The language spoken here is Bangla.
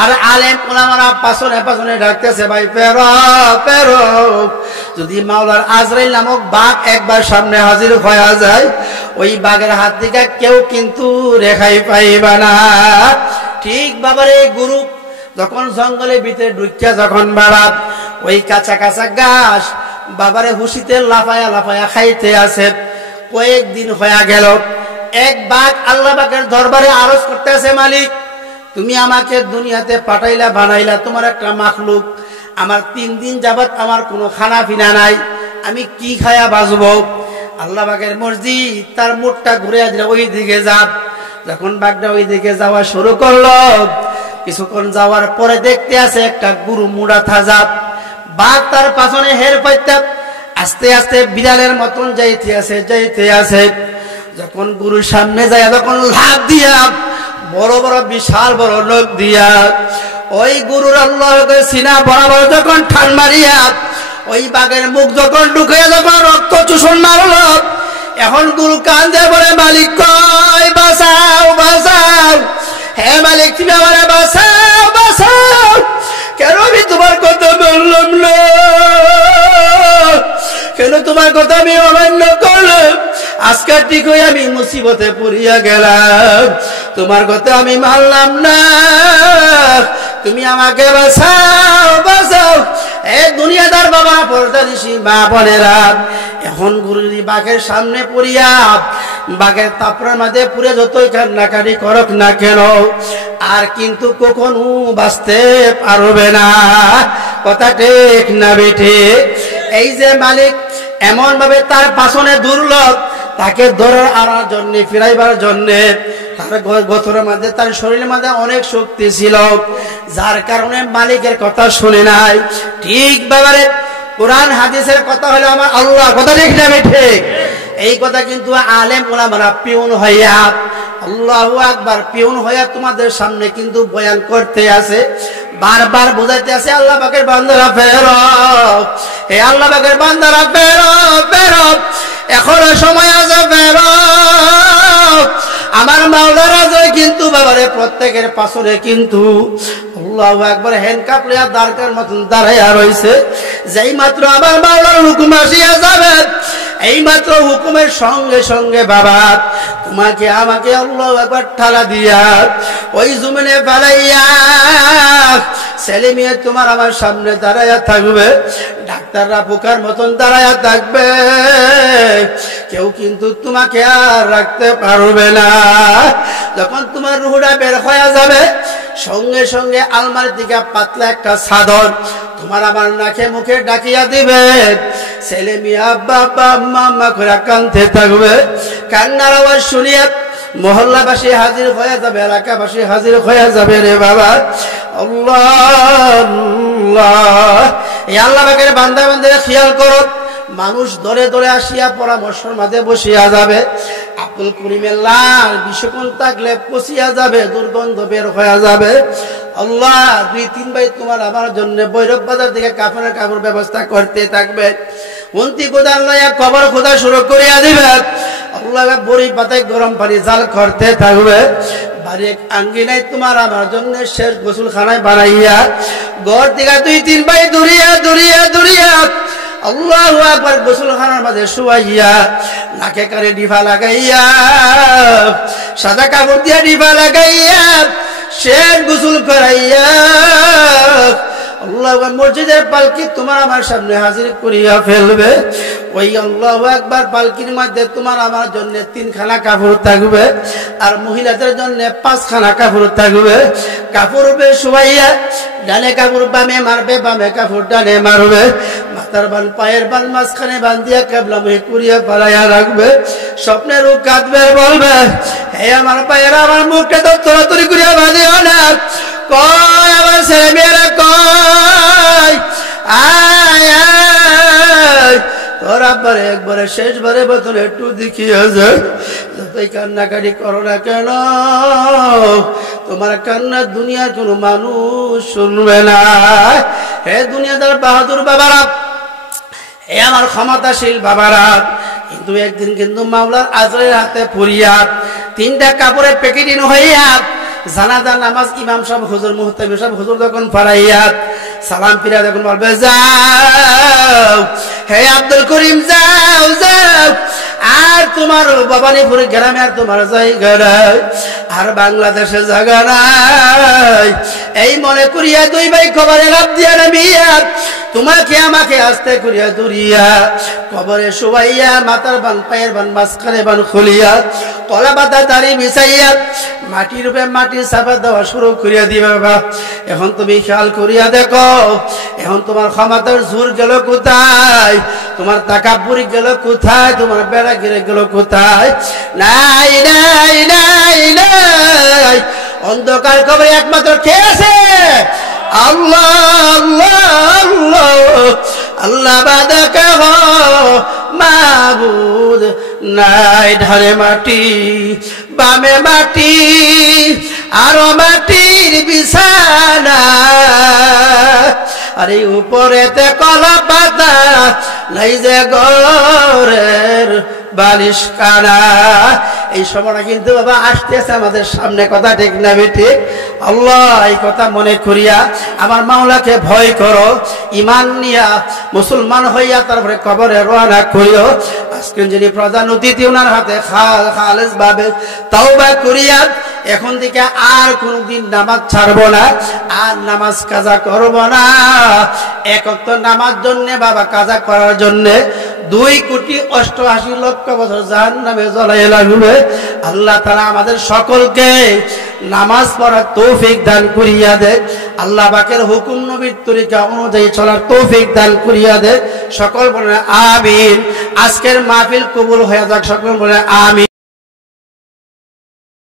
আর আলেম ওলামারা পাছনে পাছনে ডাকতেছে, ভাই ফেরো ফেরো। যদি মাওলার আজরাইল নামক বাঘ একবার সামনে হাজির হয়ে যায়, ওই বাঘের হাত থেকে কেউ কিন্তু রেহাই পাইবা না। ঠিক বাবারে গুরু যখন জঙ্গলের ভিতরে ঢুকিয়া যখন বাড়াত ওই কাঁচা কাঁচা ঘাস বাবারে হুশিতে লাফায়া লাফায়া খাইতে আছে। কয়েকদিন হয়ে গেল, এক বাঘ আল্লাহ বাগের দরবারে আরজ করতেছে, মালিক তুমি আমাকে দুনিয়াতে পাঠাইলা বানাইলা, তোমার একটা মাখলুক, আমার 3 দিন যাবত আমার কোনো খানা পিনা নাই, আমি কি খায়া বাঁচবো? আল্লাহ বাগের মর্জি, তার মুখটা ঘুরে দিল ওই দিকে যাব। যখন বাঘটা ওই দিকে যাওয়া শুরু করলো, কিছুক্ষণ যাওয়ার পরে দেখতে আছে একটা গুরু মুড়া থাজাব। বাঘ তার পাছনে হের পাইতে আস্তে আস্তে বিড়ালের মতন যাইতে আছে যাইতে আছে। যখন গুরুর সামনে যায়, তখন লাফ দিয়া বড় বড় বিশাল বড় নখ দিয়া ওই গুরুর আল্লাহকে সিনা বরাবর যখন ঠান মারিয়া ওই বাঘের মুখ যখন ঢুকে যখন রক্ত চুষণ মারল, এখন গুরু কান্দে বলে, মালিক কই বাঁচাও বাঁচাও, হে মালিক তুমি আমারে বাঁচাও বাঁচাও, কেন আমি তোমার কথা বললাম না, কেন তোমার কথা আমি অমান্য করলাম, আজকে ঠিক হয়ে আমি মুসিবতে পড়িয়া গেলাম, তোমার কথা আমি মানলাম না, তুমি আমাকে বাঁচাও বাঁচাও। এ দুনিয়াদার বাবা পর্দানিশী মা বোনেরা, এখন গুরুজি বাঘের সামনে পড়িয়া বাঘের তাপড়ার মাঝে পুরে যতই কান্নাকাটি করক না কেন আর কিন্তু কখনো বাঁচতে পারবে না। কথা ঠিক না বেঠে? এই যে মালিক এমন ভাবে তার পাছনে দুর্লভ, তাকে ধরে আনার জন্য ফিরাইবার জন্য তার গোথরের মধ্যে তার শরীরের মধ্যে অনেক শক্তি ছিল, যার কারণে মালিকের কথা শুনে নাই। ঠিক ব্যাপারে কোরআন হাদিসের কথা হলো আমার আল্লাহ, কথা ঠিক না ঠিক? এই কথা কিন্তু আলেম ওলামারা পিউন হইয়া আল্লাহু আকবার পিউন হইয়া তোমাদের সামনে কিন্তু বয়ান করতে আছে, বারবার বোঝাইতে আছে, আল্লাহ পাকের বান্দারা ফেরো, হে আল্লাহ পাকের বান্দারা ফেরো ফেরো, এখনো সময় আছে, ফেরো। আমার মাওলারা যায় কিন্তু বাবারে প্রত্যেকের পাছনে কিন্তু আল্লাহু আকবার হ্যান্ডকাপ লইয়া দাঁড়কার মতন দাঁড়াইয়া রইছে। যেই মাত্র আমার মাওলার হুকুম আসিয়া যাবে, এই মাত্র হুকুমের সঙ্গে সঙ্গে বাবা তোমাকে আমাকে আল্লাহু আকবার ঠালা দিয়া ওই জমিনে ফেলাইয়া ছেলে মেয়ে তোমার আমার সামনে দাঁড়াইয়া থাকবে, ডাক্তাররা পোকার মতন দাঁড়াইয়া থাকবে, কেউ কিন্তু তোমাকে আর রাখতে পারবে না। যখন তোমার রুহটা বের হয়ে যাবে, সঙ্গে সঙ্গে আলমারির দিকে পাতলা একটা চাদর তোমার আমার নাকে মুখে ডাকিয়া দিবে, ছেলে মেয়ে বাবা মাম্মা করে কাঁদতে থাকবে। কান্নার আওয়াজ শুনিয়া মহল্লাবাসী হাজির হয়ে যাবে, এলাকাবাসী হাজির হয়ে যাবে, রে বাবা আল্লাহ আল্লাহ। এই আল্লাহ পাকের বান্দা বান্দারা খেয়াল করো, মানুষ দলে দলে আসিয়া পরামর্শের মাঝে বসিয়া যাবে, আব্দুল করিমের লাল বিষকণ থাকলে পচিয়া যাবে, দুর্গন্ধ বের হয়ে যাবে। আল্লাহ 2-3 ভাই তোমার আমার জন্য বৈরব বাজার থেকে কাফনের কাপড় ব্যবস্থা করতে থাকবে, মন্ত্রী কোদাল লইয়া কবর খোদা শুরু করিয়া দিবে, আল্লাহ বড়ি পাতায় গরম পানি জাল করতে থাকবে, বাড়ি আঙ্গিনায় তোমার আমার জন্য শেষ গোসল খানায় বানাইয়া ঘর থেকে 2-3 ভাই দূরিয়া দূরিয়া দূরিয়া আল্লাহু আকবার গোসলখানার মাঝে শুয়াইয়া নাকে কানে ডিভা লাগাইয়া সাদা কাপড় দিয়া ডিভা লাগাইয়া শেষ গোসল করাইয়া আল্লাহু আকবার মসজিদের পালকি তোমার আমার সামনে হাজির করিয়া ফেলবে। ওই আল্লাহু আকবার পালকির মধ্যে তোমার আমার জন্য 3 খানা কাপড় থাকবে, আর মহিলাদের জন্য 5 খানা কাপড় থাকবে। কাপড় বে শুয়াইয়া ডানে কাপড় বামে মারবে, বামে কাপড় ডানে মারবে, মাথার বান পায়ের বান মাঝখানে বান্ধিয়া কেবলামুখী করিয়া পালাইয়া রাখবে। স্বপ্নের ও কাঁদবে, বলবে, হে আমার পায়ের আমার মুখটা তো তরাতরি করিয়া বাঁধিও না, কয় আমার ছেলে মেয়েরা কয়, আয় আয় তোর আব্বারে একবারে শেষবারে বছর একটু দেখিয়া যায়, যতই কান্নাকাটি করো না কেন তোমার কান্না দুনিয়ার কোনো মানুষ শুনবে না। হে দুনিয়াদার বাহাদুর বাবারা, হে আমার ক্ষমতাশীল বাবারা, কিন্তু একদিন কিন্তু মাওলার আজরের হাতে পড়িয়া 3টা কাপড়ের প্যাকেটিং হইয়া জানাজা নামাজ ইমাম সাহেব হুজুর মুহতামিম সাহেব হুজুর যখন পড়াইয়া সালাম ফিরা যখন বলবে যাও হে আব্দুল করিম যাও যাও, আর তোমার ভবানীপুর গ্রামে আর তোমার জায়গা নাই, আর বাংলাদেশে জায়গা নাই, এই মনে করিয়া দুই ভাই কবরে লাফ দিয়া নামিয়া তোমাকে আমাকে আস্তে করিয়া দূরিয়া কবরে শুয়াইয়া মাথার বান পায়ের বান মাঝখানে বান খুলিয়া কলা পাতা দাড়ি বিছাইয়া মাটির উপরে মাটি চাপা দেওয়া শুরু করিয়া দিবে। বাবা এখন তুমি খেয়াল করিয়া দেখো, এখন তোমার ক্ষমতার জোর গেল কোথায়, তোমার তাকাব্বুরি গেল কোথায়, তোমার বেড়া গিরে গেল কোথায়? নাই নাই নাই নাই, অন্ধকার কবরে একমাত্র কে আছে? আল্লাহ আল্লাহ আল্লাহ আল্লাহ বাদে কেহ মাবুদ নাই। ধারে মাটি বামে মাটি আরো মাটির বিছানা, আরে উপরেতে কলা পাতা নাই যে ঘরের বালিশ কানা। এই সময়টা কিন্তু বাবা আসতেছে আমাদের সামনে, কথা ঠিক না ঠিক? আল্লাহ এই কথা মনে করিয়া আমার মাওলাকে ভয় করো, ইমান নিয়া মুসলমান হইয়া তারপরে কবরে রওনা করিও। আজকে যিনি প্রধান অতিথি ওনার হাতে খালেস ভাবে তাওবা করিয়া এখন থেকে আর কোনদিন নামাজ ছাড়বো না, আর নামাজ কাজা করব না। এক ওয়াক্ত নামাজ জন্য বাবা কাজা করার জন্য 2,88,00,000 বছর জাহান্নামে জ্বলাই লাগবে। আল্লাহ তাআলা আমাদের সকলকে নামাজ পড়ার তৌফিক দান করিয়া দেয়, আল্লাহ পাকের হুকুম নবীর তরিকা অনুযায়ী চলার তৌফিক দান করিয়া দেয়। সকল বলে আমিন। আজকের মাহফিল কবুল হয়ে যাক, সকল বলে আমিন।